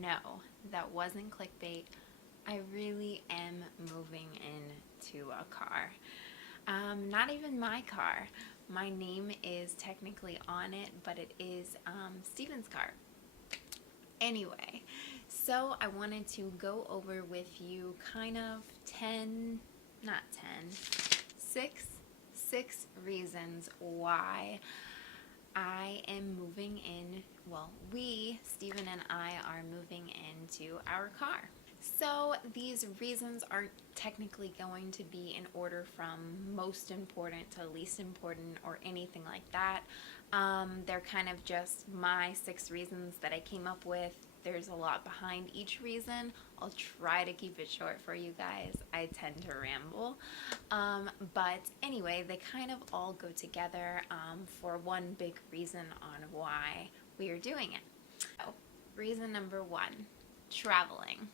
no, that wasn't clickbait. I really am moving into a car. Not even my car. My name is technically on it, but it is Steven's car. Anyway, so I wanted to go over with you kind of 10, not 10, 6, 6 reasons why I am moving in. Well, Steven and I, are moving into our car. So these reasons aren't technically going to be in order from most important to least important or anything like that. They're kind of just my 6 reasons that I came up with. There's a lot behind each reason. I'll try to keep it short for you guys. I tend to ramble. But anyway, they kind of all go together for one big reason on why we are doing it. So, reason number 1, traveling.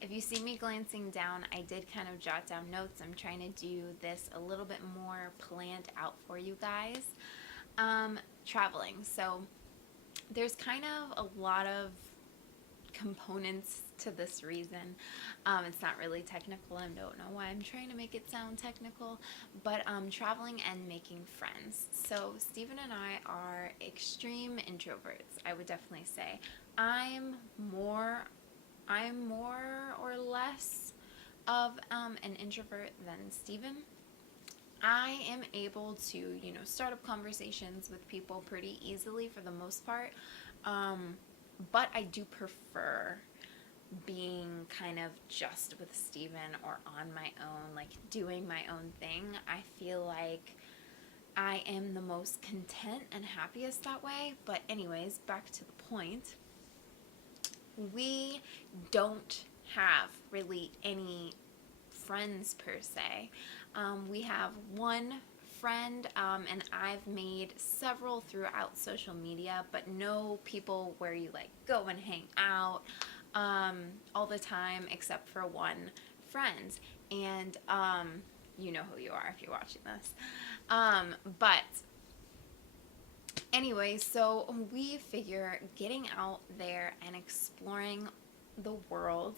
If you see me glancing down, I did kind of jot down notes. I'm trying to do this a little bit more planned out for you guys. Traveling. So there's kind of a lot of components to this reason. It's not really technical. I don't know why I'm trying to make it sound technical, but traveling and making friends. So Steven and I are extreme introverts, I would definitely say. I'm more or less of an introvert than Steven. I am able to, start up conversations with people pretty easily for the most part, but I do prefer being kind of just with Steven or on my own, like doing my own thing. I feel like I am the most content and happiest that way. But anyways, back to the point. We don't have really any friends per se. We have one friend, and I've made several throughout social media, but no people where you like go and hang out all the time except for one friend. And you know who you are if you're watching this. But anyway, so we figure getting out there and exploring the world,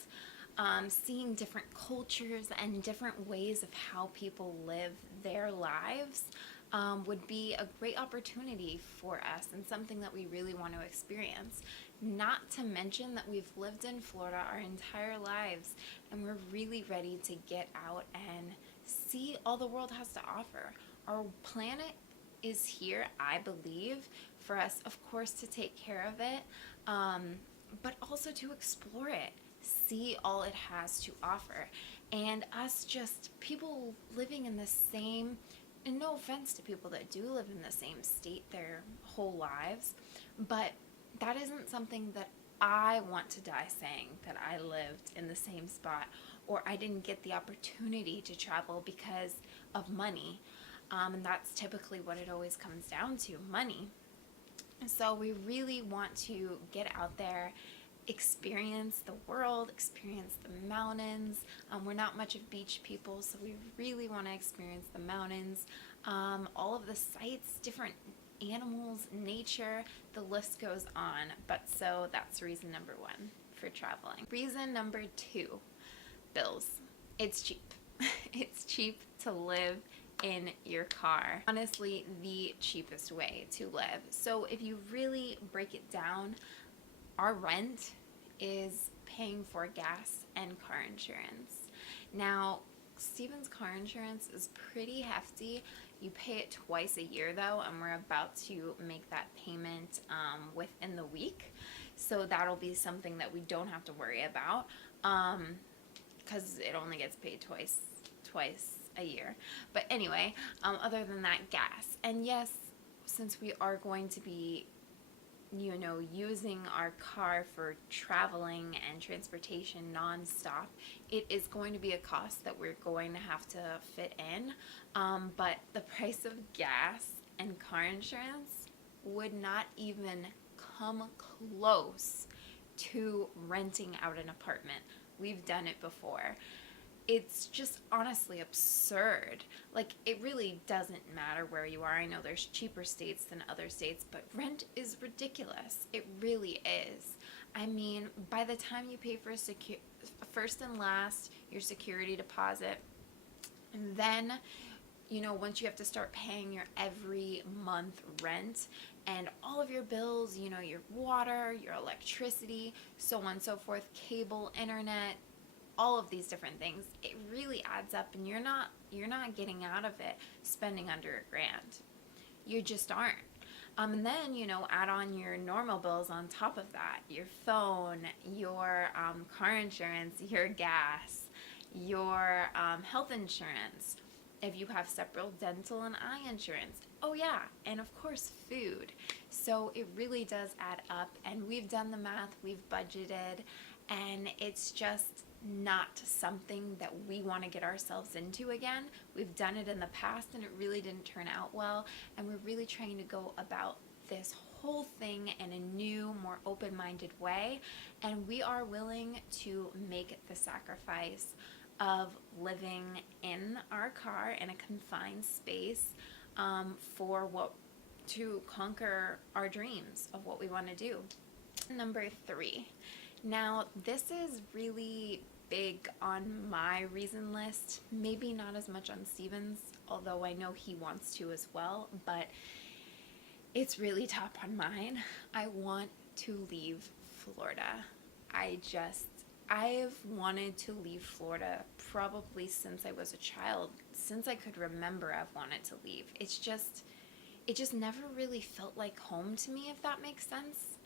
seeing different cultures and different ways of how people live their lives would be a great opportunity for us and something that we really want to experience. Not to mention that we've lived in Florida our entire lives and we're really ready to get out and see all the world has to offer. Our planet is here, I believe, for us, of course, to take care of it, but also to explore it, see all it has to offer. And us just people living in the same, and no offense to people that do live in the same state their whole lives, but that isn't something that I want to die saying, that I lived in the same spot or I didn't get the opportunity to travel because of money. And that's typically what it always comes down to, money. So we really want to get out there, experience the world, experience the mountains. We're not much of beach people, so we really want to experience the mountains, all of the sights, different animals, nature, the list goes on. But so that's reason number 1 for traveling. Reason number 2, bills. It's cheap. It's cheap to live in your car. Honestly, the cheapest way to live. So if you really break it down, our rent is paying for gas and car insurance. Now, Steven's car insurance is pretty hefty. You pay it twice a year though, and we're about to make that payment within the week. So that'll be something that we don't have to worry about because it only gets paid twice a year. But anyway, other than that, gas. And yes, since we are going to be using our car for traveling and transportation nonstop, it is going to be a cost that we're going to have to fit in. But the price of gas and car insurance would not even come close to renting out an apartment. We've done it before. It's just honestly absurd. Like, it really doesn't matter where you are. I know there's cheaper states than other states, but rent is ridiculous. It really is. I mean, by the time you pay for first and last, your security deposit, and then, once you have to start paying your every month rent and all of your bills, your water, your electricity, so on and so forth, cable, internet, all of these different things, it really adds up, and you're not getting out of it spending under $1,000. You just aren't. And then, add on your normal bills on top of that, your phone, your car insurance, your gas, your health insurance, if you have separate dental and eye insurance. Oh yeah, and of course food. So it really does add up, and we've done the math, we've budgeted, and it's just not something that we want to get ourselves into again. We've done it in the past and it really didn't turn out well, and we're really trying to go about this whole thing in a new, more open-minded way, and we are willing to make the sacrifice of living in our car in a confined space to conquer our dreams of what we want to do. Number 3. Now, this is really big on my reason list, maybe not as much on Steven's, although I know he wants to as well, but it's really top on mine. I want to leave Florida. I've wanted to leave Florida probably since I was a child. Since I could remember, I've wanted to leave. It just never really felt like home to me, if that makes sense.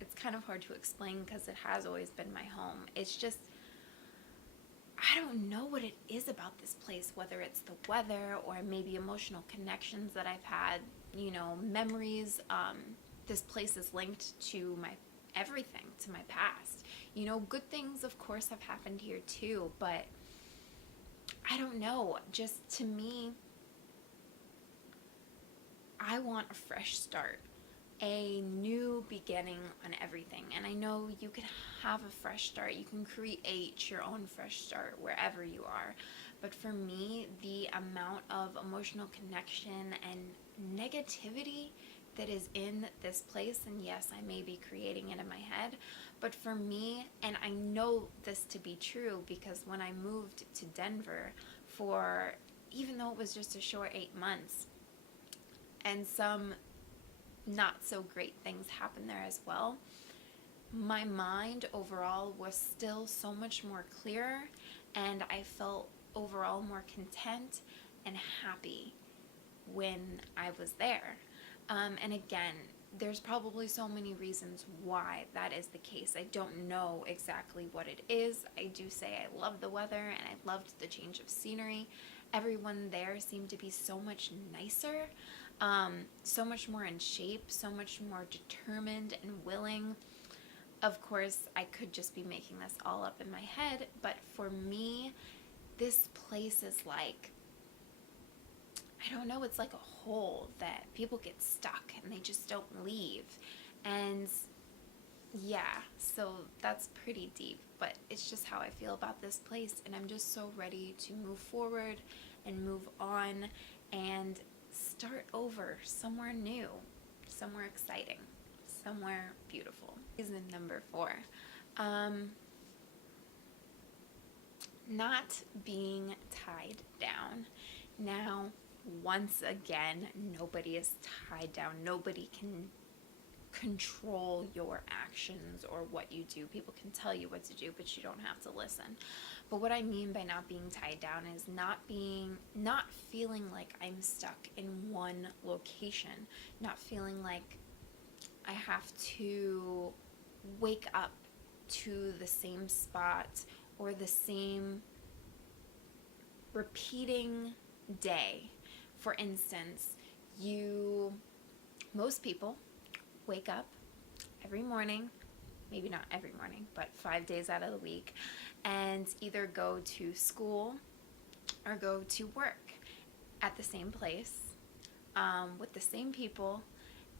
It's kind of hard to explain because it has always been my home. It's just, I don't know what it is about this place, whether it's the weather or maybe emotional connections that I've had, memories. This place is linked to my everything, to my past. Good things, of course, have happened here too, but I don't know. Just to me, I want a fresh start, a new beginning on everything. And I know you can have a fresh start. You can create your own fresh start wherever you are. But for me, the amount of emotional connection and negativity that is in this place, and yes, I may be creating it in my head, but for me, and I know this to be true because when I moved to Denver even though it was just a short 8 months, and some not so great things happened there as well, my mind overall was still so much more clear, and I felt overall more content and happy when I was there. And again, there's probably so many reasons why that is the case. I don't know exactly what it is. I do say I love the weather and I loved the change of scenery. Everyone there seemed to be so much nicer, so much more in shape, so much more determined and willing. Of course, I could just be making this all up in my head, but for me, this place is like, I don't know, it's like a hole that people get stuck and they just don't leave. And yeah, so that's pretty deep, but it's just how I feel about this place, and I'm just so ready to move forward and move on and start over somewhere new, somewhere exciting, somewhere beautiful. Reason number 4. Not being tied down. Now, once again, nobody is tied down. Nobody can control your actions or what you do. People can tell you what to do, but you don't have to listen. But what I mean by not being tied down is not feeling like I'm stuck in one location, not feeling like I have to wake up to the same spot or the same repeating day. For instance, most people wake up every morning, maybe not every morning, but 5 days out of the week, and either go to school or go to work at the same place, with the same people,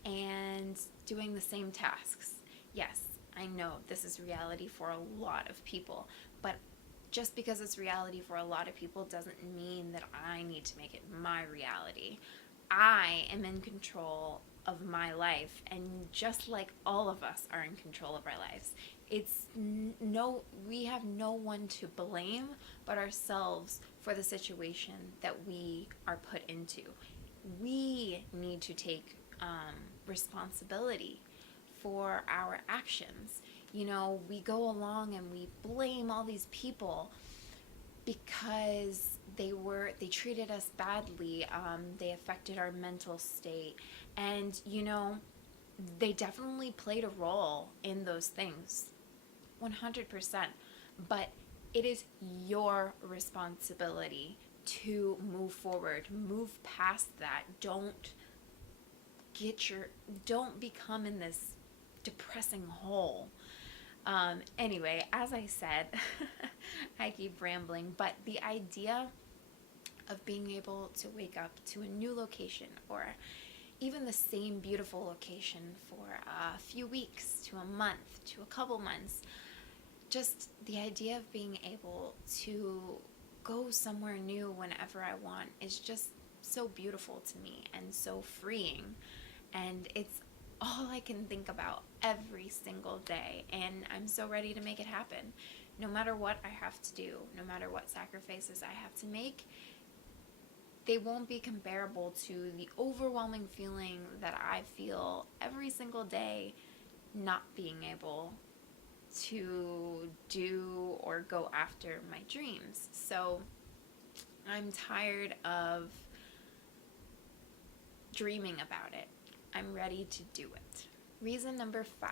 and doing the same tasks. Yes, I know this is reality for a lot of people, but just because it's reality for a lot of people doesn't mean that I need to make it my reality. I am in control of my life, and just like all of us are in control of our lives. It's no, we have no one to blame but ourselves for the situation that we are put into. We need to take responsibility for our actions. You know, we go along and we blame all these people because they treated us badly. They affected our mental state, and you know, they definitely played a role in those things, 100%. But it is your responsibility to move forward, move past that. Don't become in this depressing hole. Anyway, as I said, I keep rambling, but the idea of being able to wake up to a new location, or even the same beautiful location, for a few weeks to a month to a couple months, just the idea of being able to go somewhere new whenever I want is just so beautiful to me and so freeing. And it's all I can think about every single day. And I'm so ready to make it happen. No matter what I have to do, no matter what sacrifices I have to make, they won't be comparable to the overwhelming feeling that I feel every single day not being able to do or go after my dreams. So I'm tired of dreaming about it. I'm ready to do it. Reason number 5.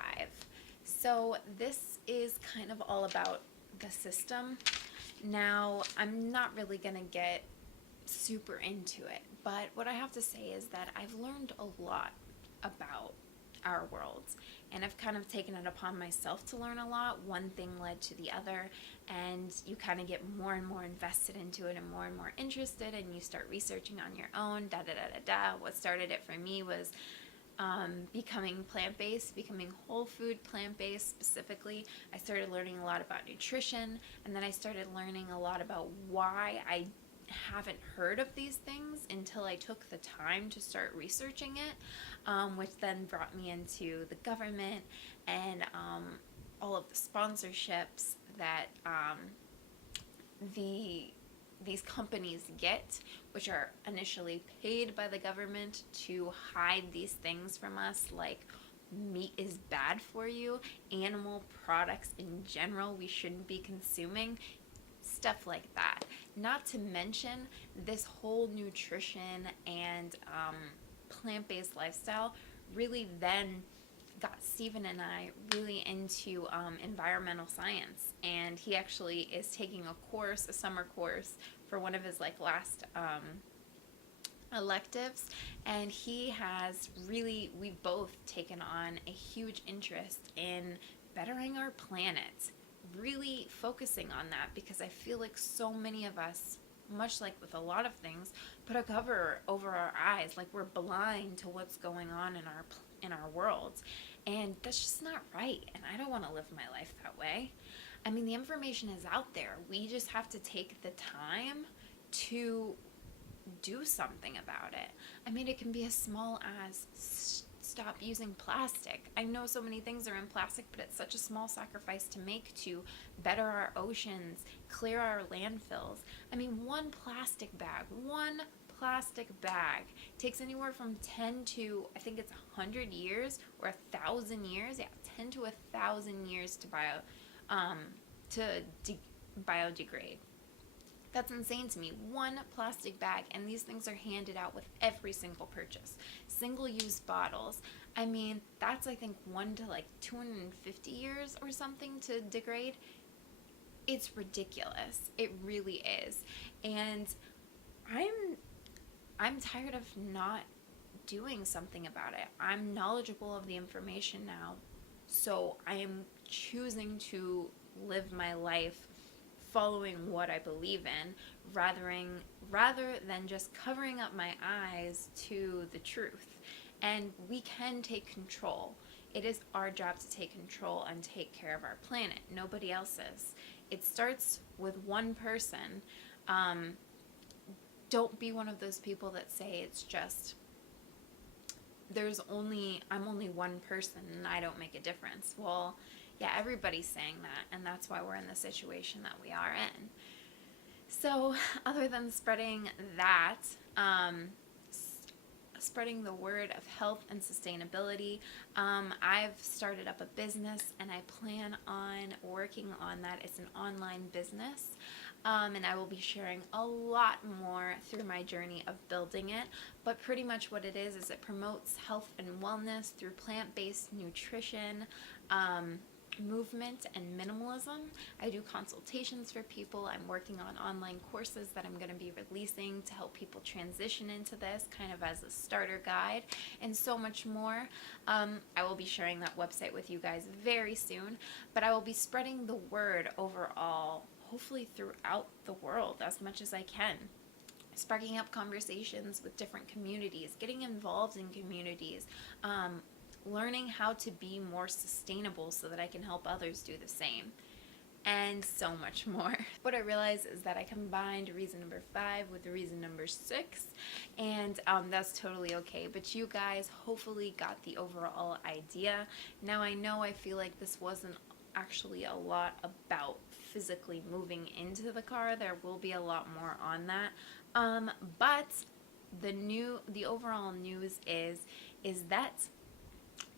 So this is kind of all about the system. Now, I'm not really going to get super into it, but what I have to say is that I've learned a lot about our world, and I've kind of taken it upon myself to learn a lot. One thing led to the other, and you kind of get more and more invested into it and more interested, and you start researching on your own, What started it for me was becoming plant-based, becoming whole food plant-based specifically. I started learning a lot about nutrition, and then I started learning a lot about why I haven't heard of these things until I took the time to start researching it, which then brought me into the government and all of the sponsorships that these companies get, which are initially paid by the government to hide these things from us, like meat is bad for you, animal products in general we shouldn't be consuming, stuff like that. Not to mention this whole nutrition and plant-based lifestyle really then got Steven and I really into environmental science, and he actually is taking a summer course for one of his last electives, and we've both taken on a huge interest in bettering our planet, really focusing on that, because I feel like so many of us, much like with a lot of things, put a cover over our eyes, like we're blind to what's going on in our world, and that's just not right, and I don't want to live my life that way. I mean, the information is out there. We just have to take the time to do something about it. I mean, it can be as small as stop using plastic. I know so many things are in plastic, but it's such a small sacrifice to make to better our oceans, clear our landfills. I mean, one plastic bag takes anywhere from 10 to, I think it's 100 years or 1,000 years. Yeah, 10 to 1,000 years to biodegrade. That's insane to me. One plastic bag, and these things are handed out with every single purchase. Single-use bottles. I mean, that's, I think, 1 to 250 years or something to degrade. It's ridiculous. It really is. And I'm tired of not doing something about it. I'm knowledgeable of the information now, so I am choosing to live my life following what I believe in, rather than just covering up my eyes to the truth. And we can take control. It is our job to take control and take care of our planet. Nobody else's. It starts with one person. Don't be one of those people that say it's just I'm only one person and I don't make a difference. Well, yeah, everybody's saying that, and that's why we're in the situation that we are in. So, other than spreading that, spreading the word of health and sustainability, I've started up a business and I plan on working on that. It's an online business. And I will be sharing a lot more through my journey of building it. But pretty much what it is it promotes health and wellness through plant-based nutrition, movement, and minimalism. I do consultations for people. I'm working on online courses that I'm going to be releasing to help people transition into this, kind of as a starter guide, and so much more. I will be sharing that website with you guys very soon, but I will be spreading the word overall, hopefully throughout the world as much as I can. Sparking up conversations with different communities, getting involved in communities, learning how to be more sustainable so that I can help others do the same, and so much more. What I realized is that I combined reason number 5 with reason number 6, and that's totally okay. But you guys hopefully got the overall idea. Now I know I feel like this wasn't actually a lot about physically moving into the car. There will be a lot more on that. But the overall news is that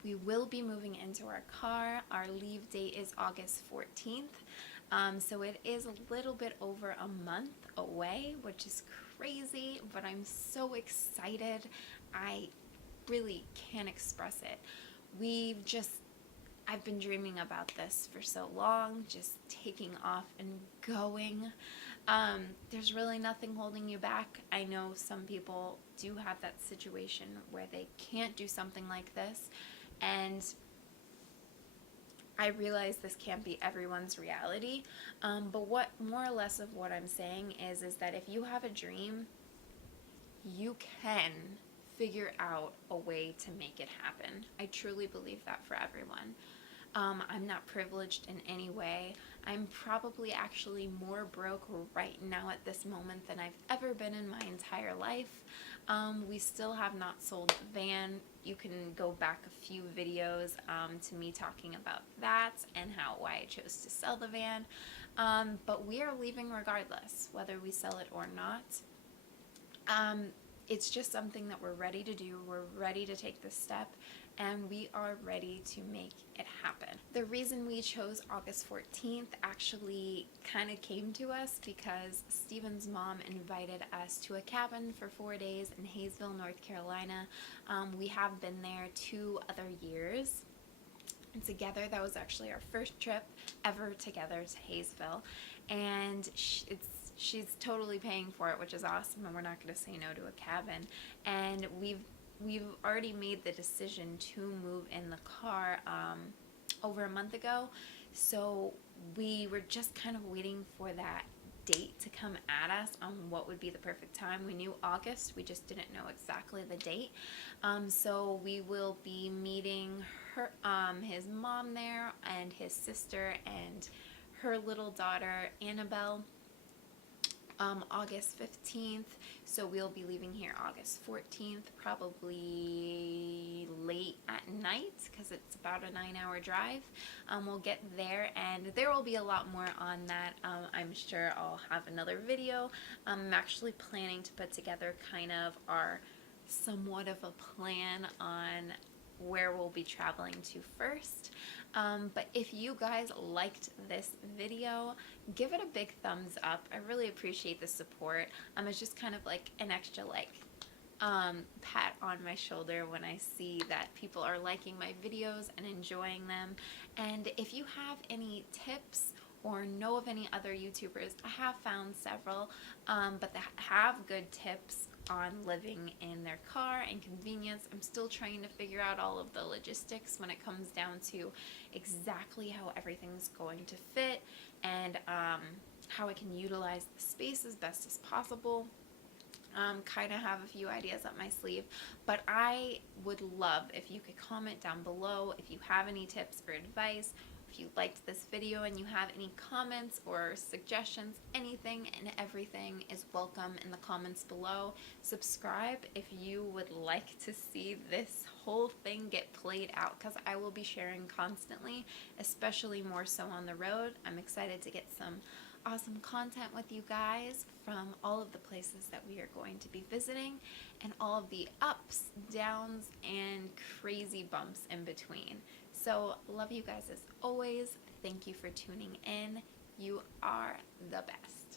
we will be moving into our car. Our leave date is August 14th. So it is a little bit over a month away, which is crazy, but I'm so excited. I really can't express it. I've been dreaming about this for so long, just taking off and going. There's really nothing holding you back. I know some people do have that situation where they can't do something like this, and I realize this can't be everyone's reality, but what more or less of what I'm saying is that if you have a dream, you can figure out a way to make it happen. I truly believe that for everyone. I'm not privileged in any way. I'm probably actually more broke right now at this moment than I've ever been in my entire life. We still have not sold the van. You can go back a few videos to me talking about that and why I chose to sell the van. But we are leaving regardless, whether we sell it or not. It's just something that we're ready to do. We're ready to take this step, and we are ready to make it happen. The reason we chose August 14th actually kind of came to us because Steven's mom invited us to a cabin for 4 days in Hayesville, North Carolina. We have been there 2 other years. And together, that was actually our first trip ever together to Hayesville. And she's totally paying for it, which is awesome, and we're not going to say no to a cabin. And we've already made the decision to move in the car over a month ago, so we were just kind of waiting for that date to come at us on what would be the perfect time. We knew August, we just didn't know exactly the date. So we will be meeting his mom there, and his sister and her little daughter Annabelle, August 15th. So we'll be leaving here August 14th, probably late at night because it's about a 9-hour drive. We'll get there, and there will be a lot more on that. I'm sure I'll have another video. I'm actually planning to put together kind of our somewhat of a plan on where we'll be traveling to first. But if you guys liked this video, give it a big thumbs up. I really appreciate the support. It's just kind of like an extra pat on my shoulder when I see that people are liking my videos and enjoying them. And if you have any tips or know of any other YouTubers, I have found several, but that have good tips on living in their car and convenience. I'm still trying to figure out all of the logistics when it comes down to exactly how everything's going to fit, and how I can utilize the space as best as possible. Kind of have a few ideas up my sleeve, but I would love if you could comment down below if you have any tips or advice, If you liked this video and you have any comments or suggestions, anything and everything is welcome in the comments below. Subscribe if you would like to see this whole thing get played out, because I will be sharing constantly, especially more so on the road. I'm excited to get some awesome content with you guys from all of the places that we are going to be visiting, and all of the ups, downs, and crazy bumps in between. So love you guys as always. Thank you for tuning in. You are the best.